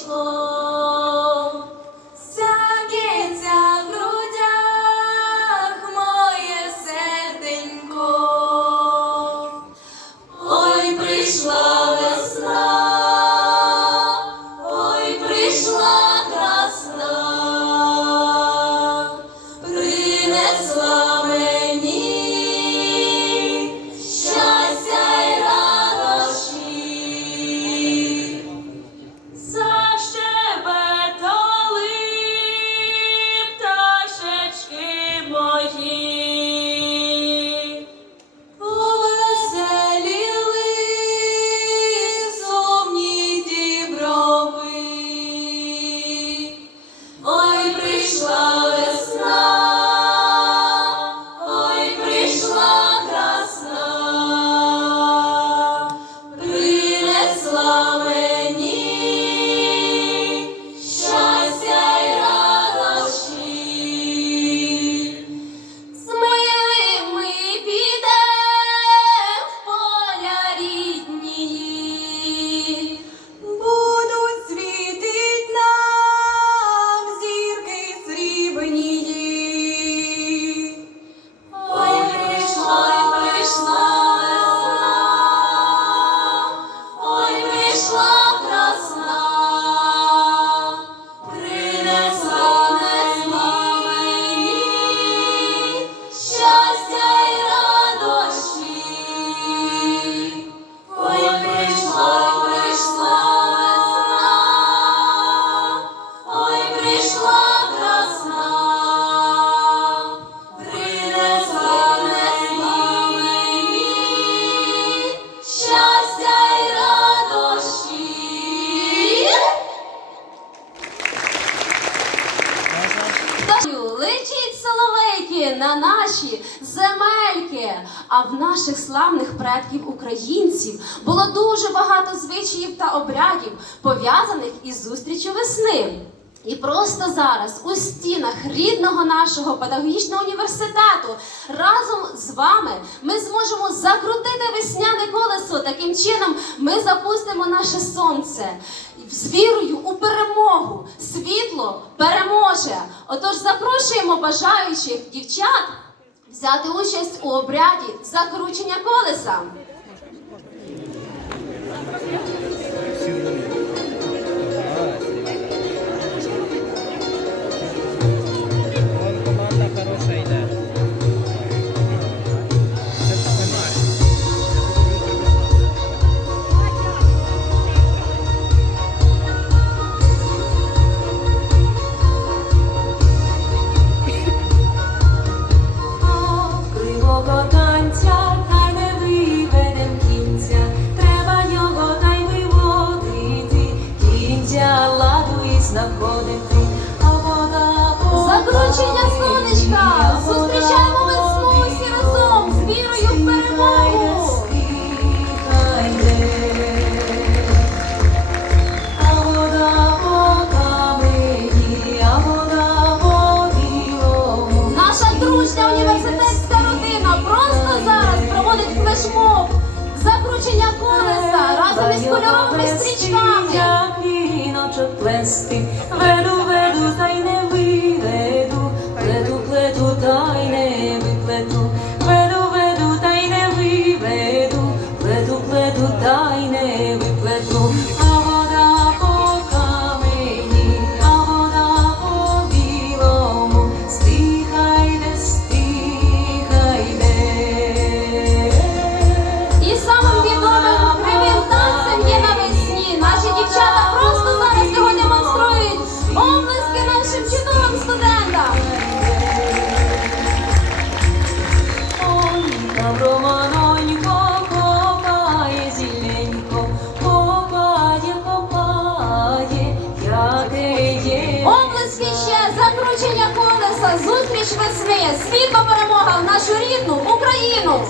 Krishna. Amen. А в наших славних предків українців було дуже багато звичаїв та обрядів, пов'язаних із зустрічю весни. І просто зараз у стінах рідного нашого педагогічного університету разом з вами ми зможемо закрутити весняне колесо. Таким чином ми запустимо наше сонце з вірою у перемогу. Світло переможе. Отож запрошуємо бажаючих дівчат взяти участь у обряді закручення колеса. Кольоровими стрічками. Як віночок плести, веду, веду, та й не виведу, плету, плету, та й не виплету, веду, веду, та й не виведу, плету, плету, та й не виплету. Зустріч весни, світла перемога в нашу рідну Україну.